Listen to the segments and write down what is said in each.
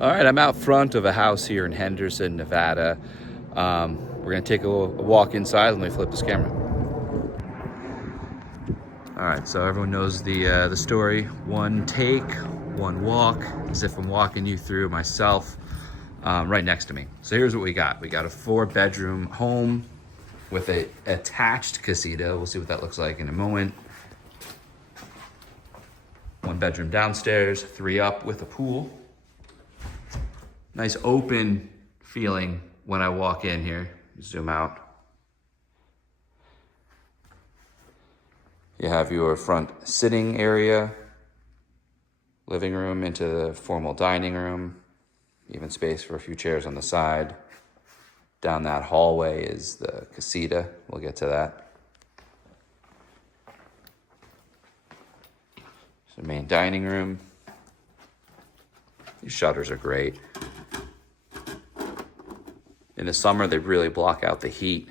All right, I'm out front of a house here in Henderson, Nevada. We're gonna take a walk inside. Let me flip this camera. All right, so everyone knows the story. One take, one walk, as if I'm walking you through myself, right next to me. So here's what we got. We got a 4-bedroom home with a attached casita. We'll see what that looks like in a moment. 1 bedroom downstairs, 3 up with a pool. Nice open feeling when I walk in here. Zoom out. You have your front sitting area, living room into the formal dining room, even space for a few chairs on the side. Down that hallway is the casita. We'll get to that. So main dining room. These shutters are great. In the summer, they really block out the heat.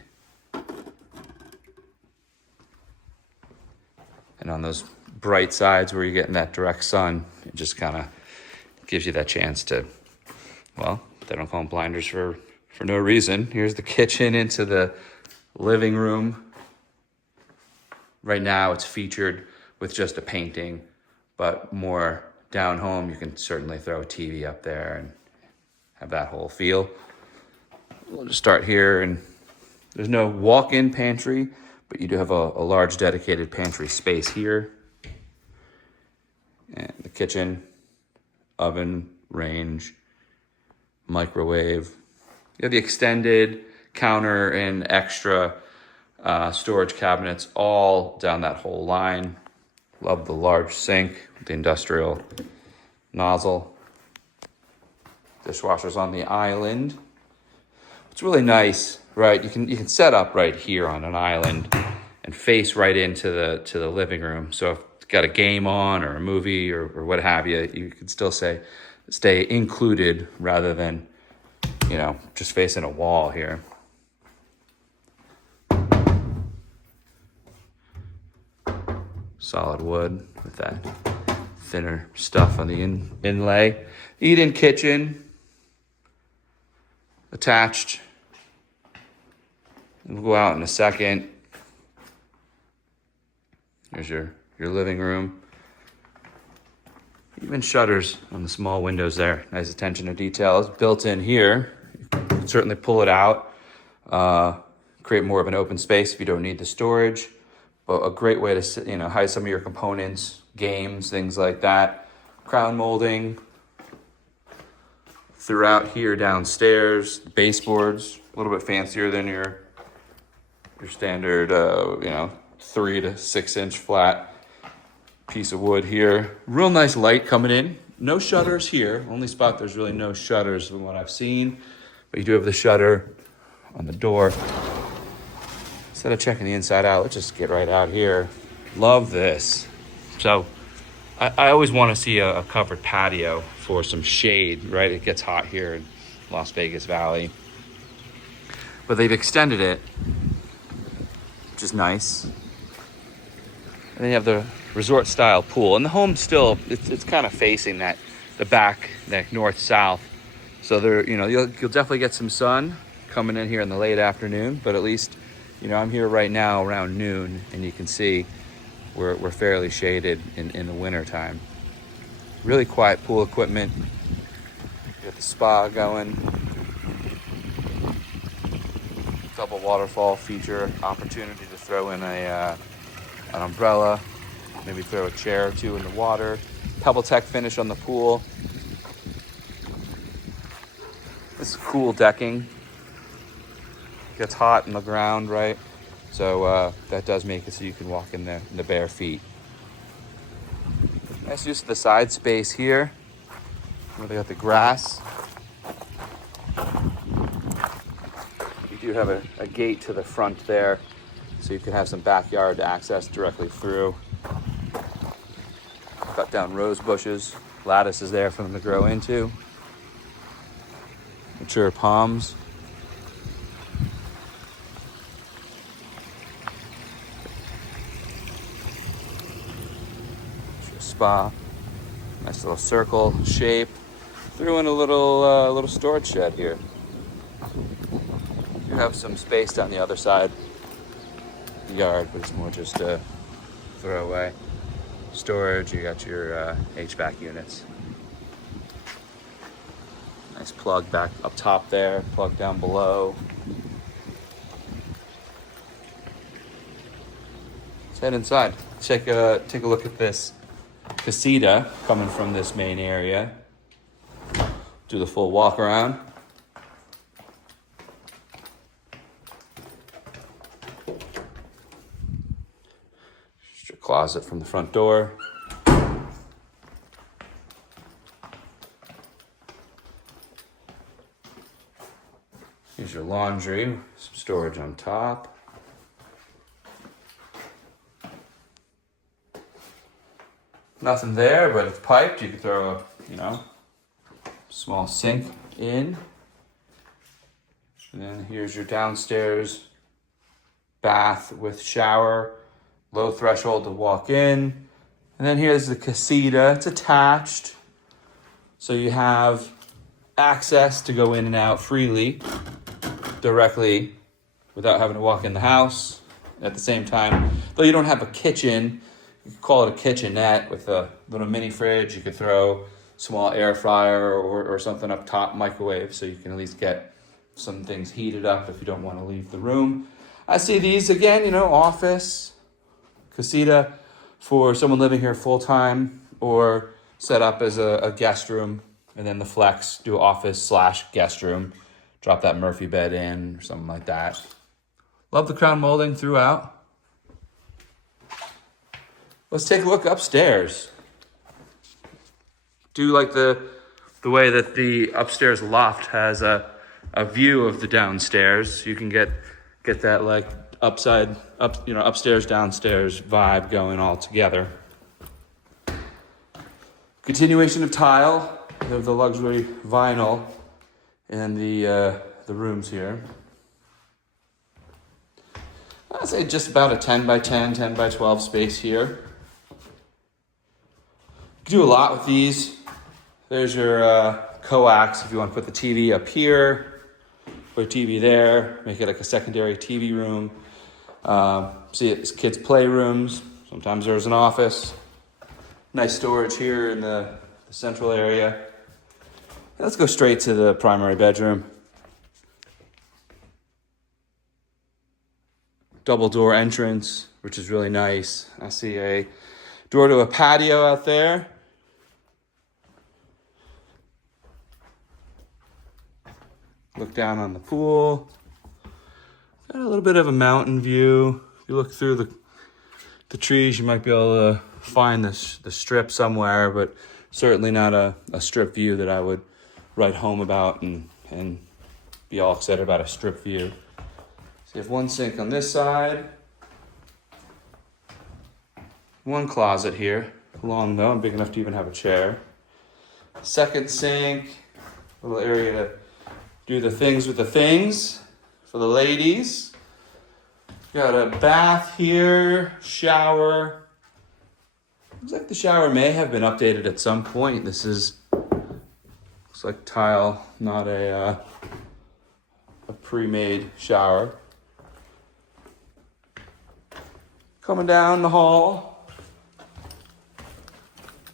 And on those bright sides where you're getting that direct sun, it just kind of gives you that chance to, well, they don't call them blinders for no reason. Here's the kitchen into the living room. Right now, it's featured with just a painting, but more down home, you can certainly throw a TV up there and have that whole feel. We'll just start here, and there's no walk-in pantry, but you do have a large dedicated pantry space here. And the kitchen, oven, range, microwave. You have the extended counter and extra storage cabinets all down that whole line. Love the large sink with the industrial nozzle. Dishwasher's on the island. It's really nice, right? You can set up right here on an island and face right into the living room. So if it's got a game on or a movie or what have you, you can still stay included rather than, just facing a wall here. Solid wood with that thinner stuff on the inlay. Eat-in kitchen. Attached. We'll go out in a second. There's your living room. Even shutters on the small windows there. Nice attention to detail is built in here. You can certainly pull it out, create more of an open space if you don't need the storage. But a great way to hide some of your components, games, things like that. Crown molding. Throughout here downstairs, baseboards, a little bit fancier than your standard, 3 to 6 inch flat piece of wood here. Real nice light coming in. No shutters here. Only spot there's really no shutters from what I've seen, but you do have the shutter on the door. Instead of checking the inside out, let's just get right out here. Love this. So I always want to see a covered patio for some shade, right? It gets hot here in Las Vegas Valley. But they've extended it, which is nice. And then you have the resort style pool. And the home still, it's kind of facing the back, that north-south. So there, you'll definitely get some sun coming in here in the late afternoon, but at least, I'm here right now around noon, and you can see we're fairly shaded in the winter time. Really quiet pool equipment. You got the spa going. Double waterfall feature, opportunity to throw in an umbrella, maybe throw a chair or two in the water. Pebble Tech finish on the pool. This is cool decking. Gets hot in the ground, right? So that does make it so you can walk in the bare feet. Nice use of the side space here, where they got the grass. You do have a gate to the front there, so you can have some backyard access directly through. Cut down rose bushes. Lattice is there for them to grow into. Mature palms. Spa, nice little circle shape. Threw in a little storage shed here. You have some space down the other side of the yard, but it's more just a throwaway storage. You got your HVAC units. Nice plug back up top there, plug down below. Let's head inside. Take a look at this casita coming from this main area. Do the full walk around. Just your closet from the front door. Here's your laundry, some storage on top. Nothing there, but it's piped. You can throw a, small sink in. And then here's your downstairs bath with shower, low threshold to walk in. And then here's the casita. It's attached, so you have access to go in and out freely, directly, without having to walk in the house. At the same time, though you don't have a kitchen, you could call it a kitchenette with a little mini fridge. You could throw small air fryer or something up top, microwave, so you can at least get some things heated up if you don't want to leave the room. I see these again, office, casita for someone living here full-time, or set up as a guest room, and then the flex, do office/guest room, drop that Murphy bed in or something like that. Love the crown molding throughout. Let's take a look upstairs. Do like the way that the upstairs loft has a view of the downstairs. You can get that like upstairs downstairs vibe going all together. Continuation of tile. You have the luxury vinyl in the rooms here. I'd say just about a 10 by 10, 10 by 12 space here. You can do a lot with these. There's your coax if you want to put the TV up here, put a TV there, make it like a secondary TV room. See it as kids' playrooms. Sometimes there's an office. Nice storage here in the central area. Let's go straight to the primary bedroom. Double door entrance, which is really nice. I see a door to a patio out there. Look down on the pool. Got a little bit of a mountain view. If you look through the trees, you might be able to find the strip somewhere, but certainly not a strip view that I would write home about and be all excited about a strip view. So you have one sink on this side. One closet here, long though, and big enough to even have a chair. Second sink, little area to do the things with the things for the ladies. Got a bath here, shower. Looks like the shower may have been updated at some point. This is, looks like tile, not a pre-made shower. Coming down the hall.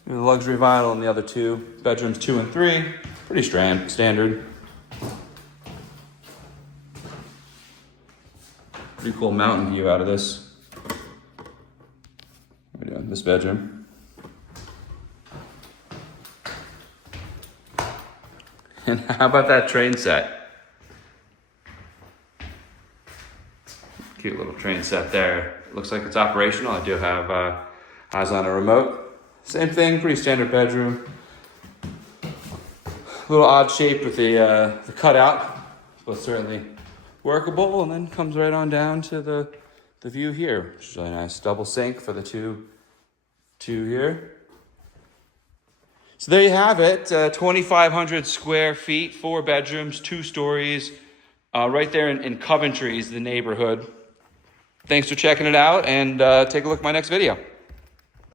The luxury vinyl in the other two. Bedrooms 2 and 3. Pretty standard. Pretty cool mountain view out of this. What are we doing? This bedroom. And how about that train set? Cute little train set there. Looks like it's operational. I do have eyes on a remote. Same thing, pretty standard bedroom. A little odd shaped with the cutout, but certainly workable. And then comes right on down to the view here, which is really nice. Double sink for the two here. So there you have it. 2,500 square feet, 4 bedrooms, 2 stories, right there in Coventry is the neighborhood. Thanks for checking it out, and take a look at my next video.